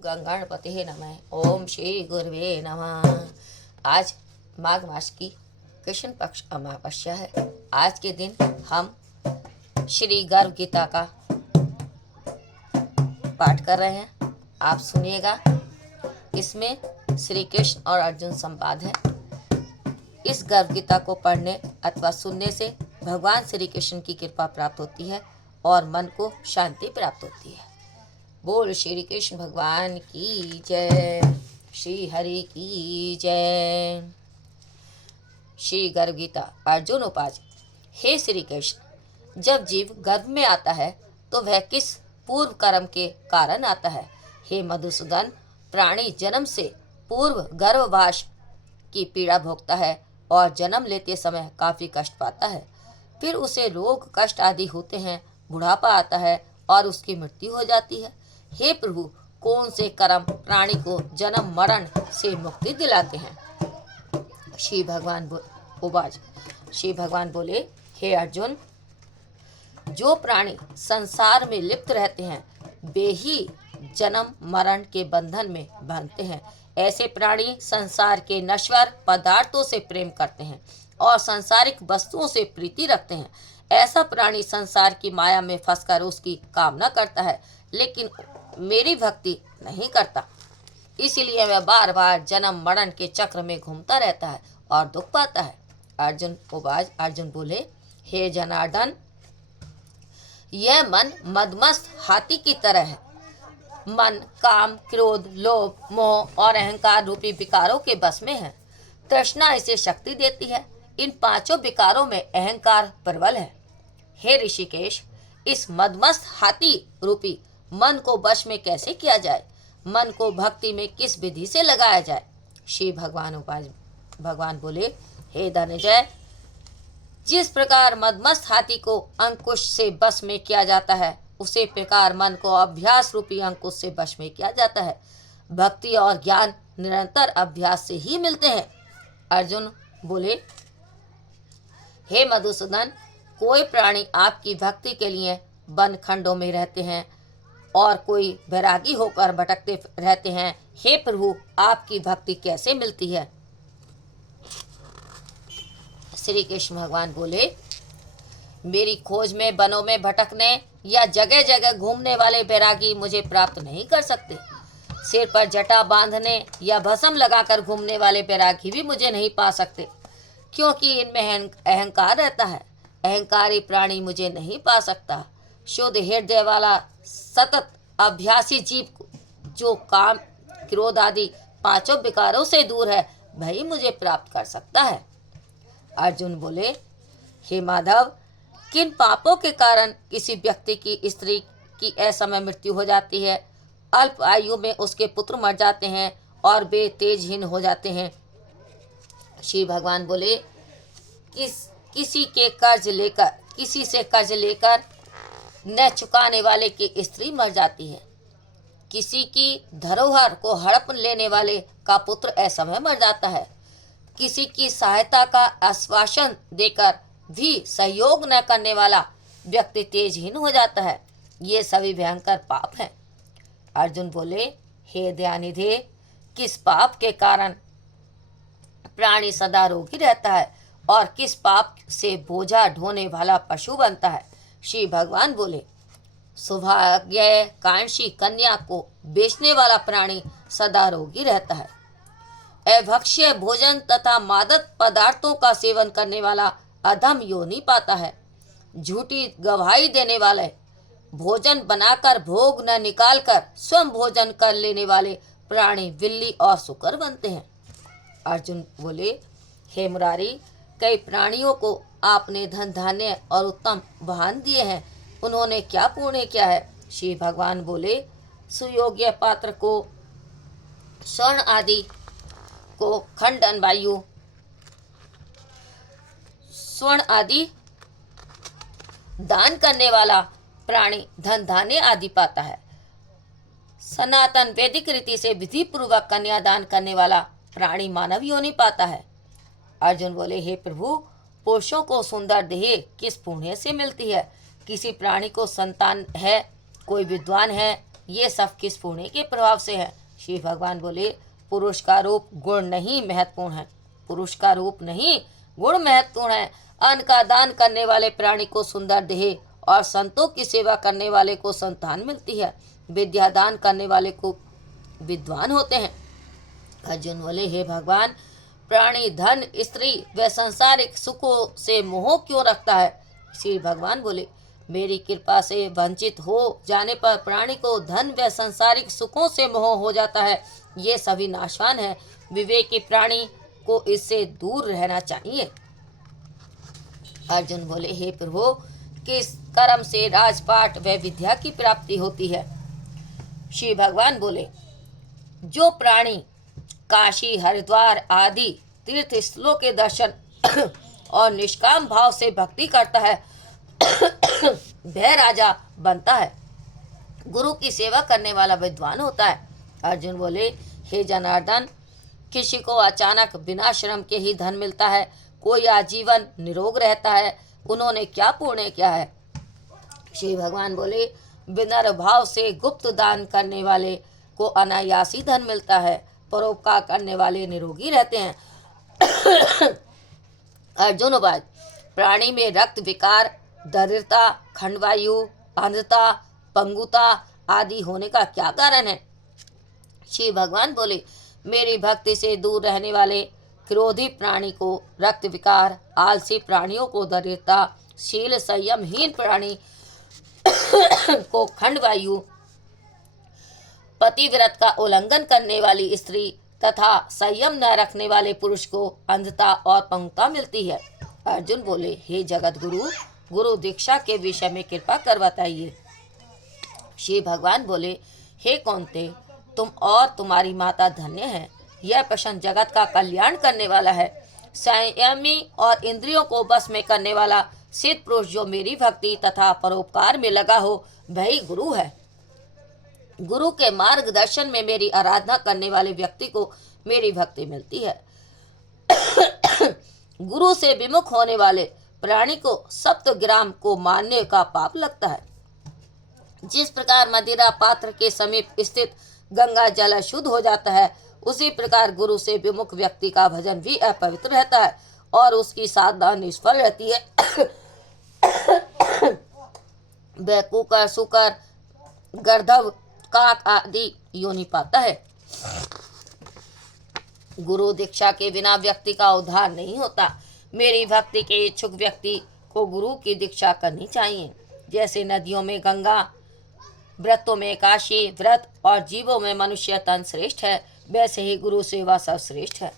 गंगणपते नमः। ओम श्री गुरुवे नमः। आज माघ मास की कृष्ण पक्ष अमावस्या है। आज के दिन हम श्री गर्भ गीता का पाठ कर रहे हैं। आप सुनिएगा। इसमें श्री कृष्ण और अर्जुन संवाद है। इस गर्भ गीता को पढ़ने अथवा सुनने से भगवान श्री कृष्ण की कृपा प्राप्त होती है और मन को शांति प्राप्त होती है। बोल श्री कृष्ण भगवान की जय। श्री हरि की जय। श्री गर्भ गीता। अर्जुन उवाच। हे श्री कृष्ण, जब जीव गर्भ में आता है तो वह किस पूर्व कर्म के कारण आता है? हे मधुसूदन, प्राणी जन्म से पूर्व गर्भवास की पीड़ा भोगता है और जन्म लेते समय काफी कष्ट पाता है। फिर उसे रोग कष्ट आदि होते हैं, बुढ़ापा आता है और उसकी मृत्यु हो जाती है। हे प्रभु, कौन से कर्म प्राणी को जन्म मरण से मुक्ति दिलाते हैं? श्री भगवान बोले, हे अर्जुन, जो प्राणी संसार में लिप्त रहते हैं वे ही जन्म मरण के बंधन में बंधते हैं। ऐसे प्राणी संसार के नश्वर पदार्थों से प्रेम करते हैं और सांसारिक वस्तुओं से प्रीति रखते हैं। ऐसा प्राणी संसार की माया में फंसकर उसकी कामना करता है, लेकिन मेरी भक्ति नहीं करता। इसीलिए वह बार बार जन्म मरण के चक्र में घूमता रहता है और दुख पाता है। अर्जुन बोले, हे जनार्दन, यह मन मदमस्त हाथी की तरह है। मन काम, क्रोध, लोभ, मोह और अहंकार रूपी विकारों के बस में है। तृष्णा इसे शक्ति देती है। इन पांचों विकारों में अहंकार प्रबल है। हे ऋषिकेश, इस मदमस्त हाथी रूपी मन को वश में कैसे किया जाए? मन को भक्ति में किस विधि से लगाया जाए? श्री भगवान बोले, हे धनंजय, जिस प्रकार मदमस्त हाथी को अंकुश से वश में किया जाता है, उसी प्रकार मन को अभ्यास रूपी अंकुश से वश में किया जाता है। भक्ति और ज्ञान निरंतर अभ्यास से ही मिलते हैं। अर्जुन बोले, हे मधुसूदन, कोई प्राणी आपकी भक्ति के लिए वन खंडों में रहते हैं और कोई वैरागी होकर भटकते रहते हैं। हे प्रभु, आपकी भक्ति कैसे मिलती है? श्री कृष्ण भगवान बोले, मेरी खोज में वनों में भटकने या जगह जगह घूमने वाले वैरागी मुझे प्राप्त नहीं कर सकते। सिर पर जटा बांधने या भस्म लगाकर घूमने वाले वैरागी भी मुझे नहीं पा सकते, क्योंकि इनमें अहंकार रहता है। अहंकारी प्राणी मुझे नहीं पा सकता। शुद्ध हृदय वाला सतत अभ्यासी जीव जो काम, क्रोध आदि पांचों विकारों से दूर है, वही मुझे प्राप्त कर सकता है। अर्जुन बोले, हे माधव, किन पापों के कारण किसी व्यक्ति की स्त्री की असमय मृत्यु हो जाती है? अल्प आयु में उसके पुत्र मर जाते हैं और वे तेजहीन हो जाते हैं। श्री भगवान बोले, किसी से कर्ज लेकर न चुकाने वाले की स्त्री मर जाती है। किसी की धरोहर को हड़प लेने वाले का पुत्र असमय मर जाता है। किसी की सहायता का आश्वासन देकर भी सहयोग न करने वाला व्यक्ति तेजहीन हो जाता है। ये सभी भयंकर पाप हैं। अर्जुन बोले, हे दयानिधे, किस पाप के कारण प्राणी सदा रोगी रहता है और किस पाप से बोझा ढोने वाला पशु बनता है? श्री भगवान बोले, सौभाग्य कांक्षी कन्या को बेचने वाला प्राणी सदा रोगी रहता है। अभक्ष्य भोजन तथा मादक पदार्थों का सेवन करने वाला अधम योनि पाता है। झूठी गवाही देने वाले, भोजन बनाकर भोग न निकालकर स्वयं भोजन कर लेने वाले प्राणी बिल्ली और सुकर बनते हैं। अर्जुन बोले, हे मुरारी, कई प्राणियों को आपने धन धान्य और उत्तम वाहन दिए हैं, उन्होंने क्या पुण्य किया है? श्री भगवान बोले, सुयोग्य पात्र को स्वर्ण आदि को खंडन वायु, स्वर्ण आदि दान करने वाला प्राणी धन धान्य आदि पाता है। सनातन वैदिक रीति से विधि पूर्वक कन्यादान करने वाला प्राणी मानव योनि पाता है। अर्जुन बोले, हे प्रभु, पुरुषों को सुंदर देह किस पुण्य से मिलती है? किसी प्राणी को संतान है, कोई विद्वान है ये सब किस पुण्य के प्रभाव से है? श्री भगवान बोले, पुरुष का रूप गुण नहीं महत्वपूर्ण है। पुरुष का रूप नहीं गुण महत्वपूर्ण है। अन्न का दान करने वाले प्राणी को सुंदर देह और संतों की सेवा करने वाले को संतान मिलती है। विद्या दान करने वाले को विद्वान होते हैं। अर्जुन बोले, हे भगवान, प्राणी धन, स्त्री व सांसारिक सुखों से मोह क्यों रखता है? श्री भगवान बोले, मेरी कृपा से वंचित हो जाने पर प्राणी को धन व सांसारिक सुखों से मोह हो जाता है। ये सभी नाशवान है। विवेकी प्राणी को इससे दूर रहना चाहिए। अर्जुन बोले, हे प्रभु, किस कर्म से राजपाट व विद्या की प्राप्ति होती है? श्री भगवान बोले, जो प्राणी काशी, हरिद्वार आदि तीर्थ स्थलों के दर्शन और निष्काम भाव से भक्ति करता है वह राजा बनता है। गुरु की सेवा करने वाला विद्वान होता है। अर्जुन बोले, हे जनार्दन, किसी को अचानक बिना श्रम के ही धन मिलता है, कोई आजीवन निरोग रहता है। उन्होंने क्या पुण्य किया है? श्री भगवान बोले, विनम्र भाव से गुप्त दान करने वाले को अनायासी धन मिलता है। परोपकार करने वाले निरोगी रहते हैं। अर्जुन बात, प्राणी में रक्त विकार, दरिद्रता, खंडवायु, अंधता, पंगुता आदि होने का क्या कारण है? श्री भगवान बोले, मेरी भक्ति से दूर रहने वाले क्रोधी प्राणी को रक्त विकार, आलसी प्राणियों को दरिद्रता, शील संयमहीन प्राणी को खंडवायु, पतिव्रत का उल्लंघन करने वाली स्त्री तथा संयम न रखने वाले पुरुष को अंधता और पंगुता मिलती है। अर्जुन बोले, हे जगत गुरु, गुरु दीक्षा के विषय में कृपा कर बताइए। श्री भगवान बोले, हे कौन्ते, तुम और तुम्हारी माता धन्य है। यह प्रश्न जगत का कल्याण करने वाला है। संयमी और इंद्रियों को बस में करने वाला सिद्ध पुरुष जो मेरी भक्ति तथा परोपकार में लगा हो, वही गुरु है। गुरु के मार्गदर्शन में मेरी आराधना करने वाले व्यक्ति को मेरी भक्ति मिलती है। गुरु से विमुख होने वाले प्राणी को सप्तग्राम को मानने का पाप लगता है। जिस प्रकार मदिरा पात्र के समीप स्थित गंगा जल अशुद्ध हो जाता है, उसी प्रकार गुरु से विमुख व्यक्ति का भजन भी अपवित्र रहता है और उसकी साधना निष्फल रहती है। वह कुकर, सुकर, गर्दभ, काक आदि योनि पाता है। गुरु दीक्षा के बिना व्यक्ति का उद्धार नहीं होता। मेरी भक्ति के इच्छुक व्यक्ति को गुरु की दीक्षा करनी चाहिए। जैसे नदियों में गंगा, व्रतों में काशी व्रत और जीवों में मनुष्य तन श्रेष्ठ है, वैसे ही गुरु सेवा सर्वश्रेष्ठ है।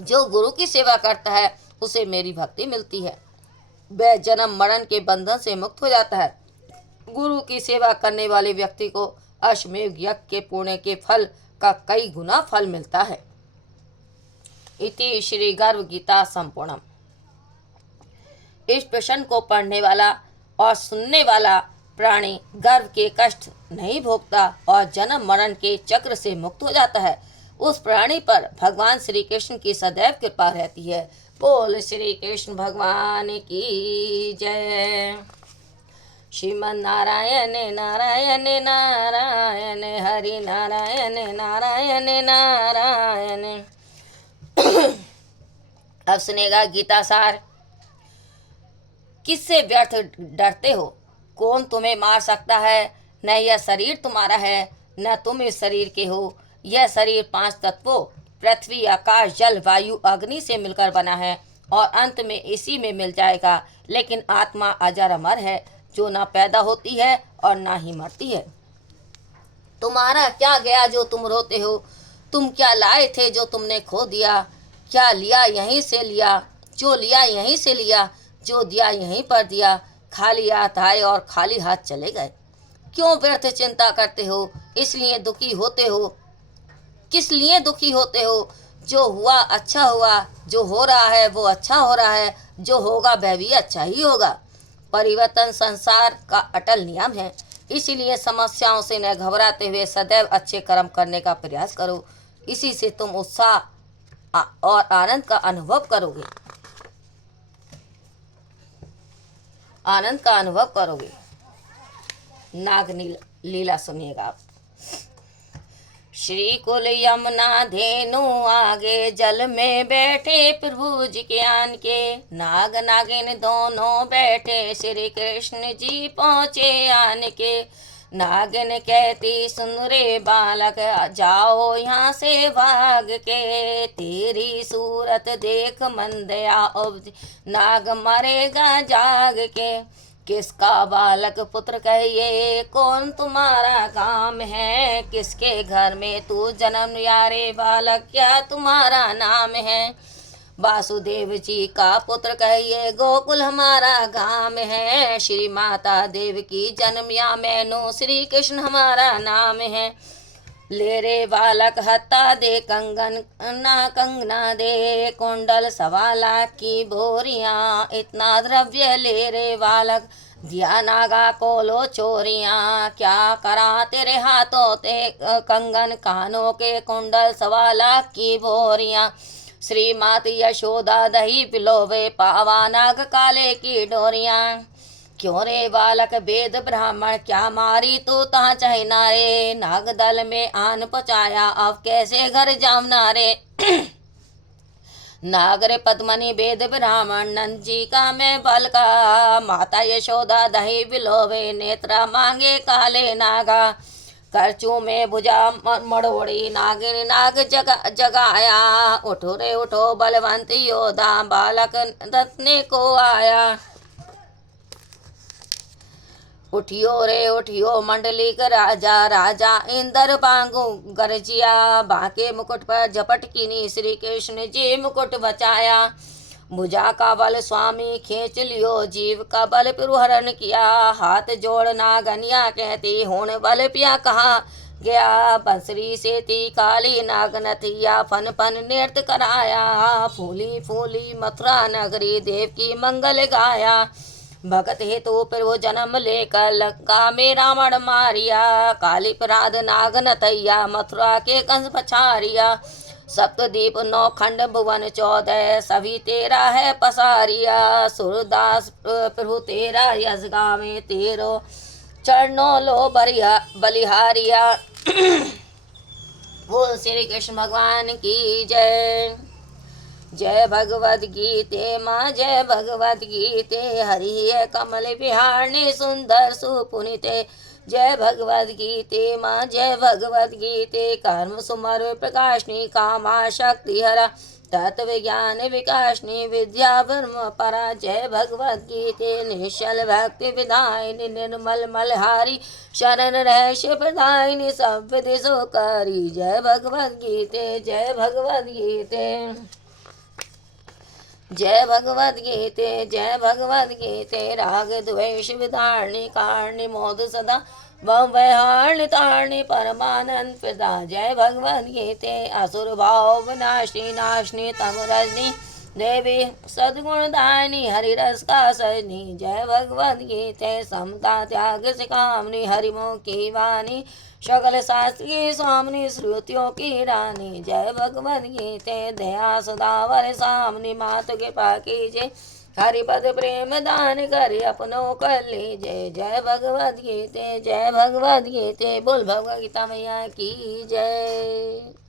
जो गुरु की सेवा करता है उसे मेरी भक्ति मिलती है। वह जन्म मरण के बंधन से मुक्त हो जाता है। गुरु की सेवा करने वाले व्यक्ति को अश्वमेध यज्ञ के पुण्य के फल का कई गुना फल मिलता है। इति श्री गर्भ गीता संपूर्णम। इस प्रश्न को पढ़ने वाला और सुनने वाला प्राणी गर्भ के कष्ट नहीं भोगता और जन्म मरण के चक्र से मुक्त हो जाता है। उस प्राणी पर भगवान श्री कृष्ण की सदैव कृपा रहती है। बोल श्री कृष्ण भगवान की जय। श्रीमन नारायण नारायण नारायण, हरि नारायण नारायण नारायण। अब सुनेगा गीता सार। किससे व्यर्थ डरते हो? कौन तुम्हें मार सकता है? न यह शरीर तुम्हारा है, न तुम इस शरीर के हो। यह शरीर 5 तत्वों पृथ्वी, आकाश, जल, वायु, अग्नि से मिलकर बना है और अंत में इसी में मिल जाएगा। लेकिन आत्मा अजर अमर है, जो ना पैदा होती है और ना ही मरती है। तुम्हारा क्या गया जो तुम रोते हो? तुम क्या लाए थे जो तुमने खो दिया? क्या लिया यहीं से लिया, जो लिया यहीं से लिया, जो दिया यहीं पर दिया। खाली हाथ आए और खाली हाथ चले गए। क्यों व्यर्थ चिंता करते हो? इसलिए दुखी होते हो। किस लिए दुखी होते हो? जो हुआ अच्छा हुआ, जो हो रहा है वो अच्छा हो रहा है, जो होगा वह भी अच्छा ही होगा। परिवर्तन संसार का अटल नियम है। इसीलिए समस्याओं से न घबराते हुए सदैव अच्छे कर्म करने का प्रयास करो। इसी से तुम उत्साह और आनंद का अनुभव करोगे। आनंद का अनुभव करोगे। नाग लीला सुनिएगा आप। श्री कुल यमुना धेनु आगे जल में बैठे प्रभु जी के आन के, नाग नागिन दोनों बैठे श्री कृष्ण जी पहुँचे आन के। नागिन कहती सुन रे बालक जाओ यहाँ से भाग के, तेरी सूरत देख मन दया उपजी नाग मरेगा जाग के। किसका बालक पुत्र कहिए कौन तुम्हारा काम है, किसके घर में तू जन्म लिया रे बालक क्या तुम्हारा नाम है। वासुदेव जी का पुत्र कहिए गोकुल हमारा गाम है, श्री माता देव की जन्मिया मैनो श्री कृष्ण हमारा नाम है। ले रे बालक हत्ता दे कंगना दे कुंडल 1.25 लाख की बोरियां, इतना द्रव्य ले रे बालक दिया नागा को लो चोरियां। क्या करा तेरे हाथों ते कंगन कानों के कुंडल 1.25 लाख की बोरियां। श्री माती यशोदा दही पिलोवे पावा नाग काले की डोरियां। क्यों रे बालक वेद ब्राह्मण क्या मारी तू तहाँ चाहे नारे, नागदल में आन पचाया अब कैसे घर जामना रे। नागर पद्मनि वेद ब्राह्मण नंद जी का मैं बल का, माता यशोदा दही बिलोवे नेत्रा मांगे काले नागा। करचू में भुजा मड़ोड़ी नागिन नाग जगाया, उठो रे उठो बलवंत योधा बालक रत्ने को आया। उठियो रे उठियो मंडली का राजा, राजा इंदर बांगू गरजिया। बांके मुकुट पर झपट कीनी श्री कृष्ण जी मुकुट बचाया। भुजा का बल स्वामी खींच लियो जीव का बल पिरुहरण किया। हाथ जोड़ नागनिया कहती हुण बल पिया कहाँ गया। बंसरी से ती काली नागनथिया फन फन नृत्य कराया। फूली फूली मथुरा नगरी देव की मंगल गाया। भगत हेतु प्रभु जन्म लेकर लंका में रावण मारिया। काली पराध नाग नथैया मथुरा के कंस पछारिया। सप्तदीप 9 खंड भुवन 14 सभी तेरा है पसारिया। सूरदास प्रभु तेरा यश गावे तेरो चरणों लो बलिहारिया। बोल श्री कृष्ण भगवान की जय। जय भगवद गीते माँ जय भगवद गीते, हरि कमल विहारणी सुंदर सुपुनीते। जय भगवद गीते माँ जय भगवद गीते, कर्म सुमर प्रकाशनी कामा शक्ति हरा। तत्व ज्ञान विकासनी विद्या ब्रह्म परा। जय भगवद गीते निश्चल भक्ति विधायिनी निर्मल मलहारी। शरण रहस्य प्रदायिनी सब विधि सुकारी। जय भगवद गीते जय भगवद गीते। जय भगवद गीते जय भगवद गीते, राग द्वेष विधारणी कारणी मोद सदा वैहारणी तारणी परमानंद प्रदा। जय भगवद गीते असुर भाव विनाशिनी नाशनी तम रजनी देवी सद्गुण दायनी हरि रस का सजनी। जय भगवद गीते समता त्याग सिखामनी हरिमो की वाणी। सकल शास्त्र की स्वामिनी श्रुतियों की रानी। जय भगवद गीते दया सदावर सामनी मातु कृपा कीजिए। हरिपद प्रेम दान कर अपनों कर लीजिए। जय भगवद गीते जय भगवद गीते। बोल भगवद गीता मैया की जय।